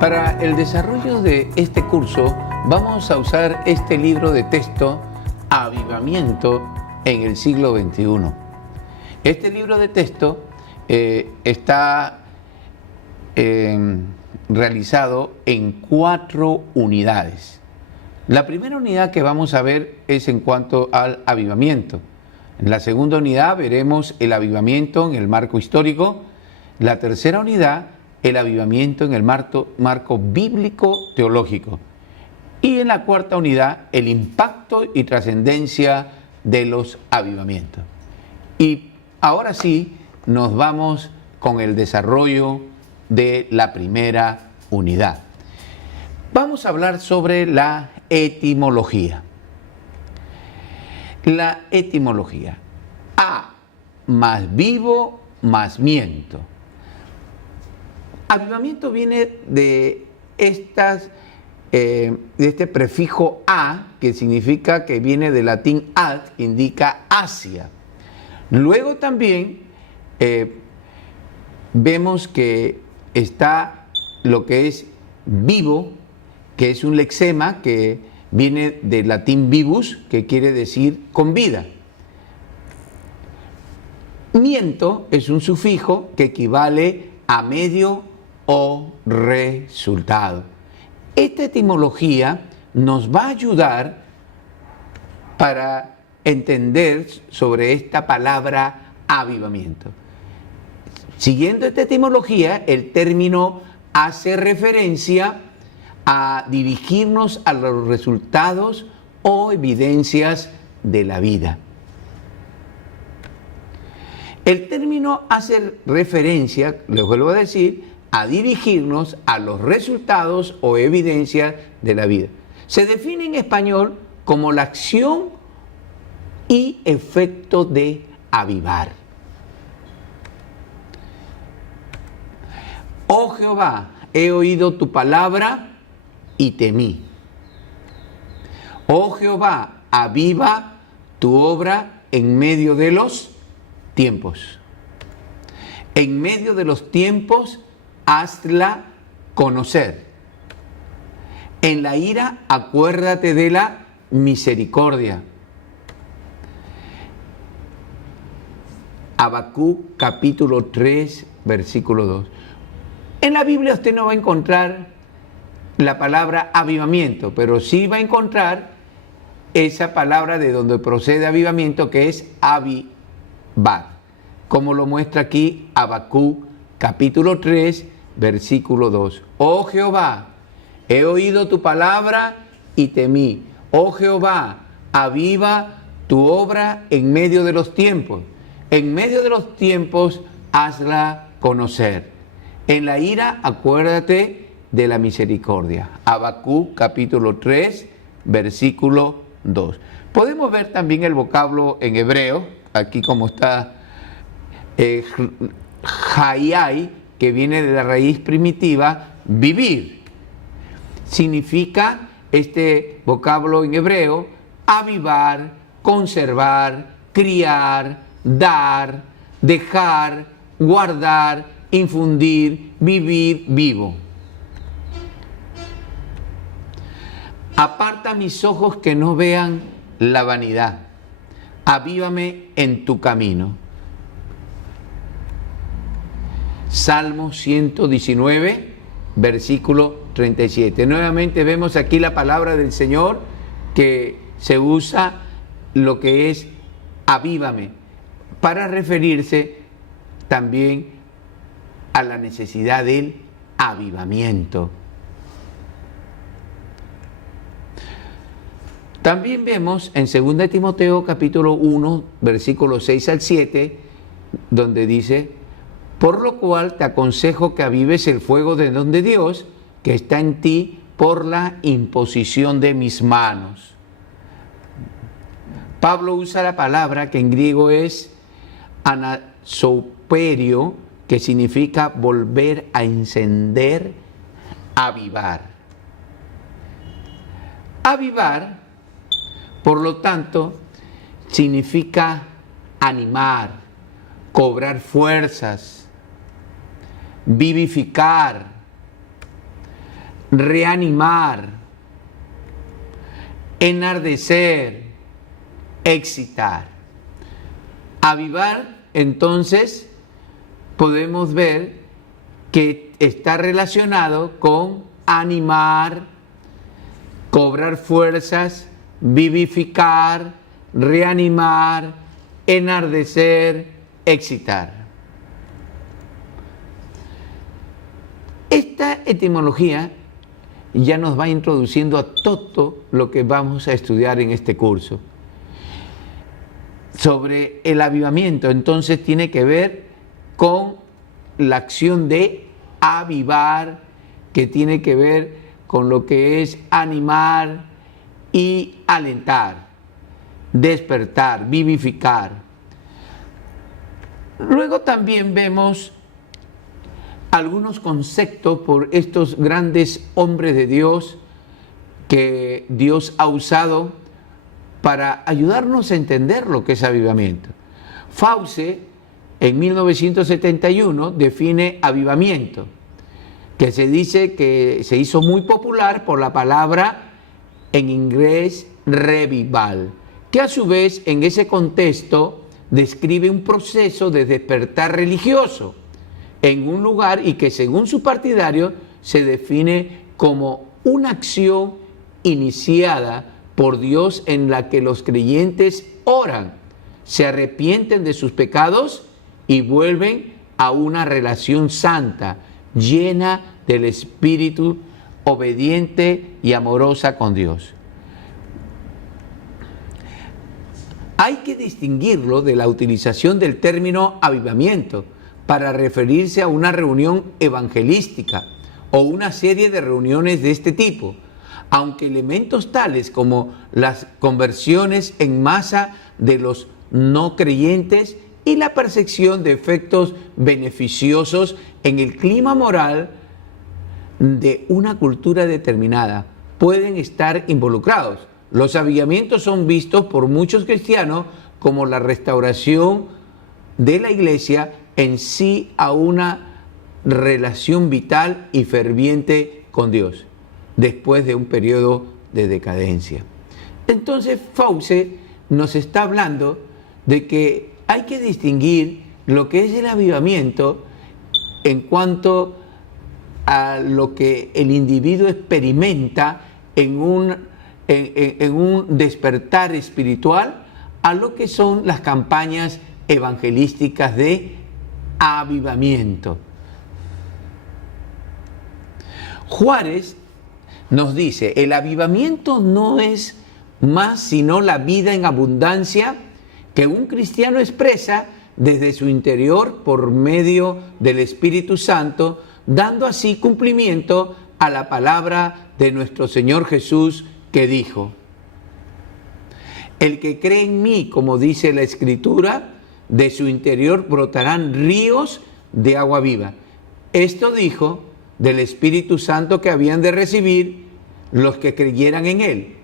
Para el desarrollo de este curso vamos a usar este libro de texto, Avivamiento en el siglo XXI. Este libro de texto está realizado en 4 unidades. La primera unidad que vamos a ver es en cuanto al avivamiento. En la segunda unidad veremos el avivamiento en el marco histórico. La tercera unidad, el avivamiento en el marco bíblico teológico. Y en la cuarta unidad, el impacto y trascendencia de los avivamientos. Y ahora sí, nos vamos con el desarrollo de la primera unidad. Vamos a hablar sobre la etimología. La etimología. A más vivo más miento. Avivamiento viene de este prefijo a, que significa que viene del latín ad, que indica hacia. Luego también vemos que está lo que es vivo, que es un lexema que viene del latín vivus, que quiere decir con vida. Miento es un sufijo que equivale a medio o resultado. Esta etimología nos va a ayudar para entender sobre esta palabra avivamiento. Siguiendo esta etimología, el término hace referencia a dirigirnos a los resultados o evidencias de la vida. El término hace referencia, les vuelvo a decir, a dirigirnos a los resultados o evidencias de la vida. Se define en español como la acción y efecto de avivar. Oh Jehová, he oído tu palabra y temí. Oh Jehová, aviva tu obra en medio de los tiempos. En medio de los tiempos, hazla conocer. En la ira, acuérdate de la misericordia. Habacuc capítulo 3, versículo 2. En la Biblia usted no va a encontrar la palabra avivamiento, pero sí va a encontrar esa palabra de donde procede avivamiento, que es avivar, como lo muestra aquí Habacuc capítulo 3, versículo 2. Oh Jehová, he oído tu palabra y temí. Oh Jehová, aviva tu obra en medio de los tiempos. En medio de los tiempos, hazla conocer. En la ira, acuérdate de la misericordia. Habacuc capítulo 3, versículo 2. Podemos ver también el vocablo en hebreo, aquí como está hayai, que viene de la raíz primitiva, vivir. Significa este vocablo en hebreo, avivar, conservar, criar, dar, dejar, guardar, infundir, vivir, vivo. Aparta mis ojos que no vean la vanidad. Avívame en tu camino. Salmo 119, versículo 37. Nuevamente vemos aquí la palabra del Señor que se usa lo que es avívame para referirse también a la necesidad del avivamiento. También vemos en 2 Timoteo capítulo 1, versículos 6 al 7, donde dice: por lo cual te aconsejo que avives el fuego de don de Dios que está en ti por la imposición de mis manos. Pablo usa la palabra que en griego es anasouperio, que significa volver a encender, avivar. Avivar, por lo tanto, significa animar, cobrar fuerzas, vivificar, reanimar, enardecer, excitar. Avivar, entonces, podemos ver que está relacionado con animar, cobrar fuerzas, vivificar, reanimar, enardecer, excitar. Esta etimología ya nos va introduciendo a todo lo que vamos a estudiar en este curso. Sobre el avivamiento, entonces tiene que ver con la acción de avivar, que tiene que ver con lo que es animar y alentar, despertar, vivificar. Luego también vemos algunos conceptos por estos grandes hombres de Dios que Dios ha usado para ayudarnos a entender lo que es avivamiento. Fauce, en 1971, define avivamiento, que se dice que se hizo muy popular por la palabra en inglés revival, que a su vez en ese contexto describe un proceso de despertar religioso en un lugar y que según su partidario se define como una acción iniciada por Dios en la que los creyentes oran, se arrepienten de sus pecados y vuelven a una relación santa, llena del Espíritu, obediente y amorosa con Dios. Hay que distinguirlo de la utilización del término avivamiento para referirse a una reunión evangelística o una serie de reuniones de este tipo, aunque elementos tales como las conversiones en masa de los no creyentes y la percepción de efectos beneficiosos en el clima moral de una cultura determinada pueden estar involucrados. Los avivamientos son vistos por muchos cristianos como la restauración de la iglesia en sí a una relación vital y ferviente con Dios, después de un periodo de decadencia. Entonces Fauce nos está hablando de que hay que distinguir lo que es el avivamiento en cuanto a lo que el individuo experimenta en un despertar espiritual, a lo que son las campañas evangelísticas de avivamiento. Juárez nos dice, el avivamiento no es más sino la vida en abundancia que un cristiano expresa desde su interior por medio del Espíritu Santo, dando así cumplimiento a la palabra de nuestro Señor Jesús que dijo: el que cree en mí, como dice la Escritura, de su interior brotarán ríos de agua viva. Esto dijo del Espíritu Santo que habían de recibir los que creyeran en él,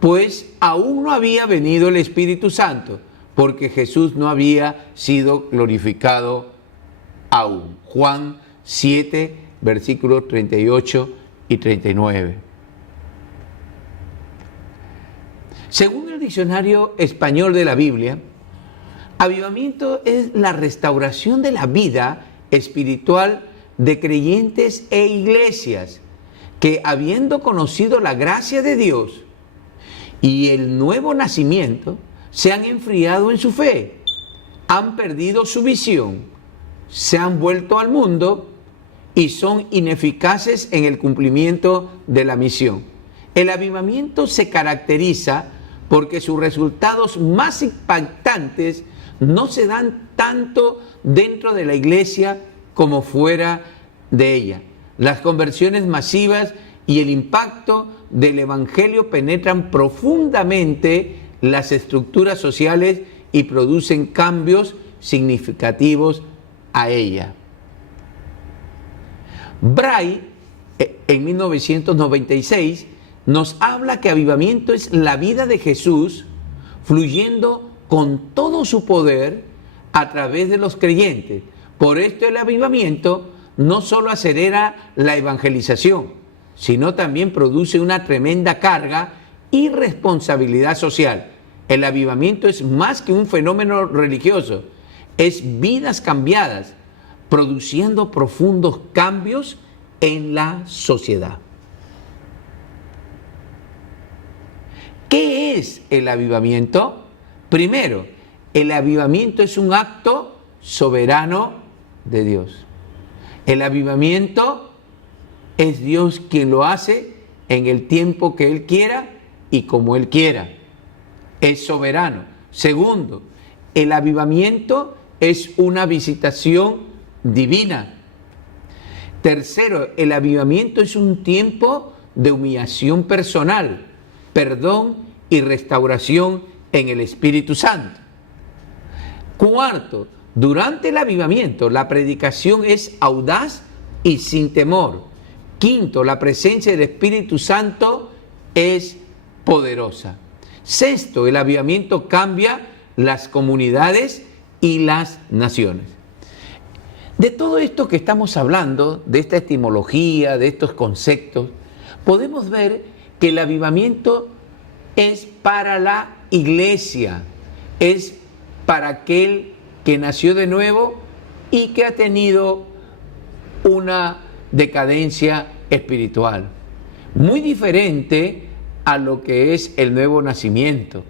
pues aún no había venido el Espíritu Santo, porque Jesús no había sido glorificado aún. Juan 7, versículos 38 y 39. Según el Diccionario Español de la Biblia, avivamiento es la restauración de la vida espiritual de creyentes e iglesias que, habiendo conocido la gracia de Dios y el nuevo nacimiento, se han enfriado en su fe, han perdido su visión, se han vuelto al mundo y son ineficaces en el cumplimiento de la misión. El avivamiento se caracteriza porque sus resultados más impactantes no se dan tanto dentro de la iglesia como fuera de ella. Las conversiones masivas y el impacto del evangelio penetran profundamente las estructuras sociales y producen cambios significativos a ella. Bray, en 1996, nos habla que avivamiento es la vida de Jesús fluyendo con todo su poder a través de los creyentes. Por esto el avivamiento no solo acelera la evangelización, sino también produce una tremenda carga y responsabilidad social. El avivamiento es más que un fenómeno religioso, es vidas cambiadas, produciendo profundos cambios en la sociedad. ¿Qué es el avivamiento? Primero, el avivamiento es un acto soberano de Dios. El avivamiento es Dios quien lo hace en el tiempo que Él quiera y como Él quiera. Es soberano. Segundo, el avivamiento es una visitación divina. Tercero, el avivamiento es un tiempo de humillación personal, perdón y restauración en el Espíritu Santo. Cuarto, durante el avivamiento la predicación es audaz y sin temor. Quinto, la presencia del Espíritu Santo es poderosa. Sexto, el avivamiento cambia las comunidades y las naciones. De todo esto que estamos hablando, de esta etimología, de estos conceptos, podemos ver que el avivamiento es para la iglesia, es para aquel que nació de nuevo y que ha tenido una decadencia espiritual. Muy diferente a lo que es el nuevo nacimiento.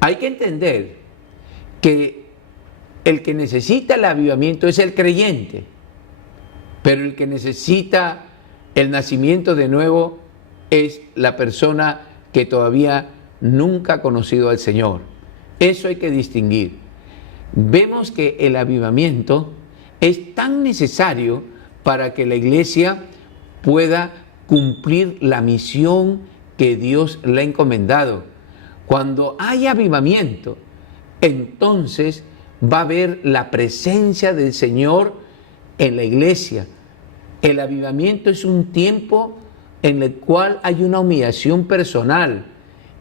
Hay que entender que el que necesita el avivamiento es el creyente, pero el que necesita el nacimiento de nuevo es la persona que todavía nunca ha conocido al Señor. Eso hay que distinguir. Vemos que el avivamiento es tan necesario para que la iglesia pueda cumplir la misión que Dios le ha encomendado. Cuando hay avivamiento, entonces va a haber la presencia del Señor en la iglesia. El avivamiento es un tiempo en el cual hay una humillación personal,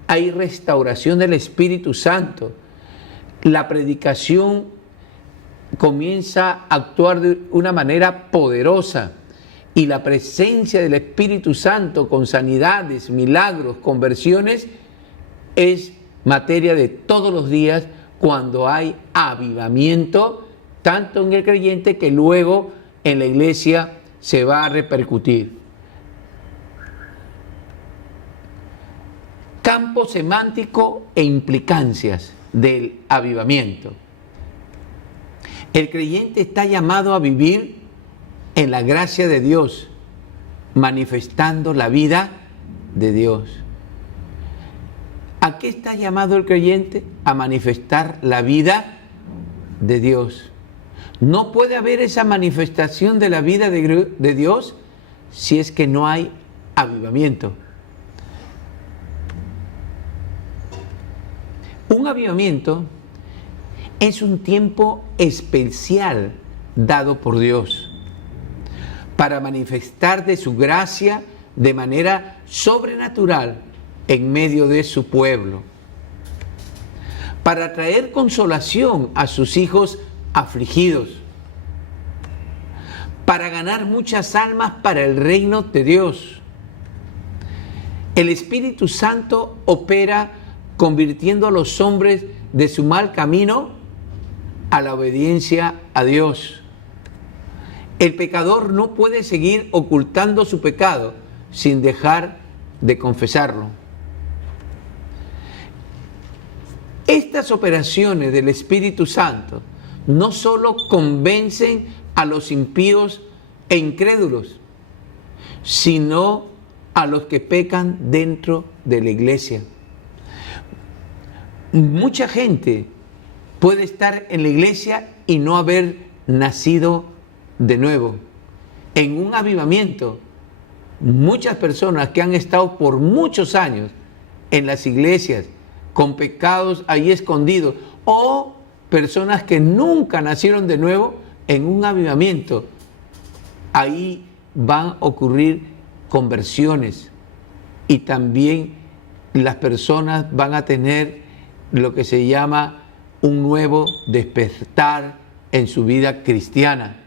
hay restauración del Espíritu Santo. La predicación comienza a actuar de una manera poderosa y la presencia del Espíritu Santo con sanidades, milagros, conversiones es materia de todos los días cuando hay avivamiento, tanto en el creyente que luego en la iglesia se va a repercutir. Campo semántico e implicancias del avivamiento. El creyente está llamado a vivir en la gracia de Dios, manifestando la vida de Dios. ¿A qué está llamado el creyente? A manifestar la vida de Dios. No puede haber esa manifestación de la vida de Dios si es que no hay avivamiento. Un avivamiento es un tiempo especial dado por Dios para manifestar de su gracia de manera sobrenatural en medio de su pueblo, para traer consolación a sus hijos afligidos, para ganar muchas almas para el reino de Dios. El Espíritu Santo opera convirtiendo a los hombres de su mal camino a la obediencia a Dios. El pecador no puede seguir ocultando su pecado sin dejar de confesarlo. Estas operaciones del Espíritu Santo no solo convencen a los impíos e incrédulos, sino a los que pecan dentro de la iglesia. Mucha gente puede estar en la iglesia y no haber nacido de nuevo. En un avivamiento, muchas personas que han estado por muchos años en las iglesias con pecados ahí escondidos, o personas que nunca nacieron de nuevo, en un avivamiento, ahí van a ocurrir conversiones y también las personas van a tener lo que se llama un nuevo despertar en su vida cristiana.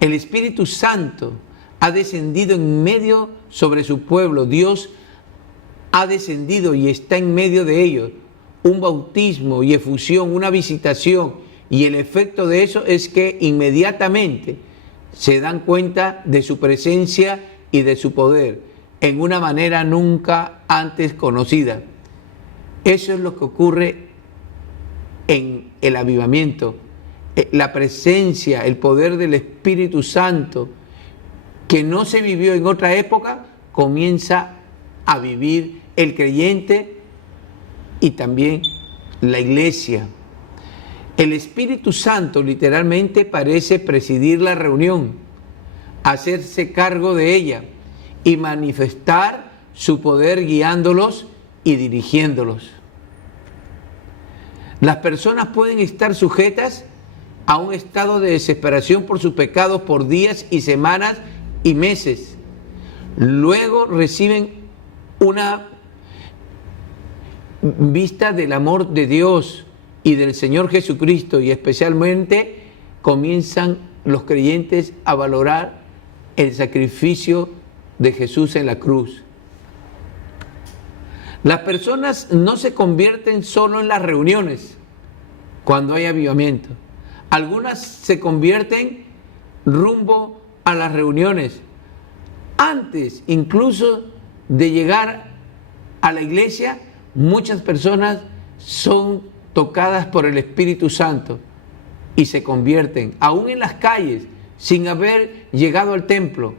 El Espíritu Santo ha descendido en medio sobre su pueblo. Dios ha descendido y está en medio de ellos. Un bautismo y efusión, una visitación. Y el efecto de eso es que inmediatamente se dan cuenta de su presencia y de su poder en una manera nunca antes conocida. Eso es lo que ocurre en el avivamiento. La presencia, el poder del Espíritu Santo, que no se vivió en otra época, comienza a vivir el creyente y también la iglesia. El Espíritu Santo literalmente parece presidir la reunión, hacerse cargo de ella y manifestar su poder guiándolos y dirigiéndolos. Las personas pueden estar sujetas a un estado de desesperación por sus pecados por días y semanas y meses. Luego reciben una vista del amor de Dios y del Señor Jesucristo, y especialmente comienzan los creyentes a valorar el sacrificio de Jesús en la cruz. Las personas no se convierten solo en las reuniones cuando hay avivamiento. Algunas se convierten rumbo a las reuniones. Antes incluso de llegar a la iglesia, muchas personas son tocadas por el Espíritu Santo y se convierten, aún en las calles, sin haber llegado al templo.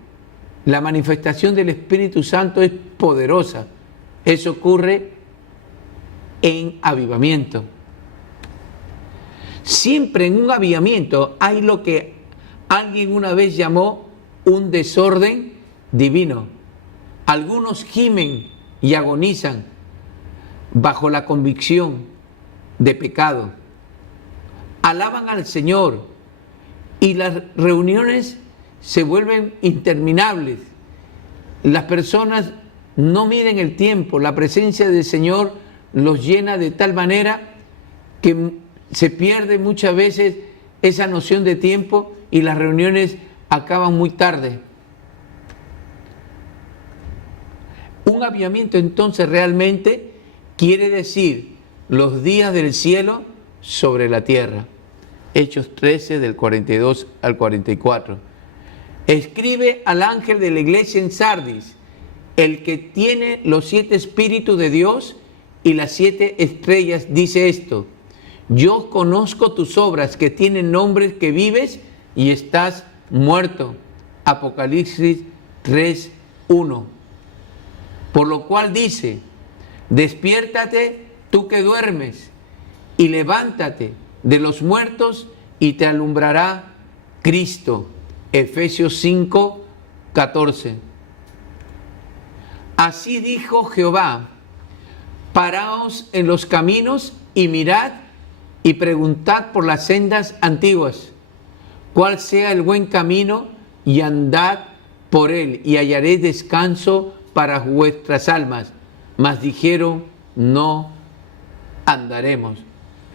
La manifestación del Espíritu Santo es poderosa. Eso ocurre en avivamiento. Siempre en un avivamiento hay lo que alguien una vez llamó un desorden divino. Algunos gimen y agonizan bajo la convicción de pecado. Alaban al Señor y las reuniones se vuelven interminables. Las personas no miden el tiempo. La presencia del Señor los llena de tal manera que se pierde muchas veces esa noción de tiempo y las reuniones acaban muy tarde. Un avivamiento entonces realmente quiere decir los días del cielo sobre la tierra. Hechos 13 del 42 al 44. Escribe al ángel de la iglesia en Sardis, el que tiene los 7 espíritus de Dios y las 7 estrellas, dice esto: yo conozco tus obras, que tienen nombres, que vives y estás muerto. Apocalipsis 3:1. Por lo cual dice: despiértate tú que duermes, y levántate de los muertos, y te alumbrará Cristo. Efesios 5:14. Así dijo Jehová: paraos en los caminos y mirad y preguntad por las sendas antiguas, cuál sea el buen camino, y andad por él, y hallaréis descanso para vuestras almas. Mas dijeron: no andaremos.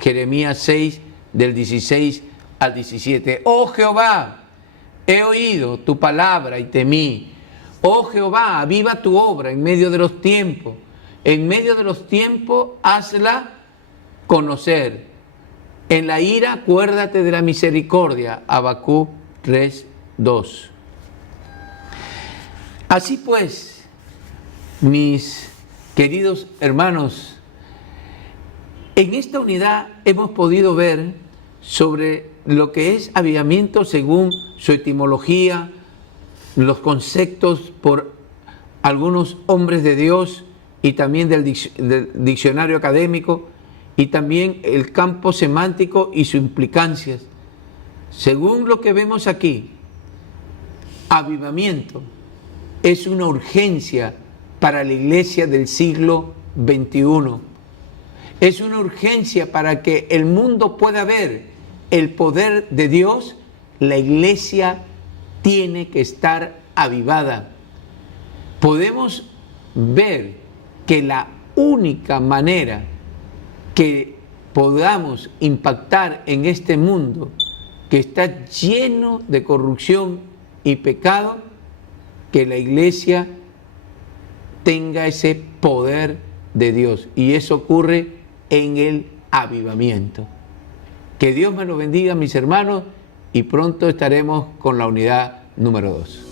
Jeremías 6 del 16 al 17. Oh Jehová, he oído tu palabra y temí. Oh Jehová, aviva tu obra en medio de los tiempos. En medio de los tiempos, hazla conocer. En la ira, acuérdate de la misericordia. Habacuc 3:2. Así pues, mis queridos hermanos, en esta unidad hemos podido ver sobre lo que es avivamiento según su etimología, los conceptos por algunos hombres de Dios y también del diccionario académico, y también el campo semántico y sus implicancias. Según lo que vemos aquí, avivamiento es una urgencia para la iglesia del siglo XXI. Es una urgencia para que el mundo pueda ver el poder de Dios. La iglesia tiene que estar avivada. Podemos ver que la única manera que podamos impactar en este mundo que está lleno de corrupción y pecado que la iglesia tenga ese poder de Dios. Y eso ocurre en el avivamiento. Que Dios me lo bendiga, mis hermanos, y pronto estaremos con la unidad número 2.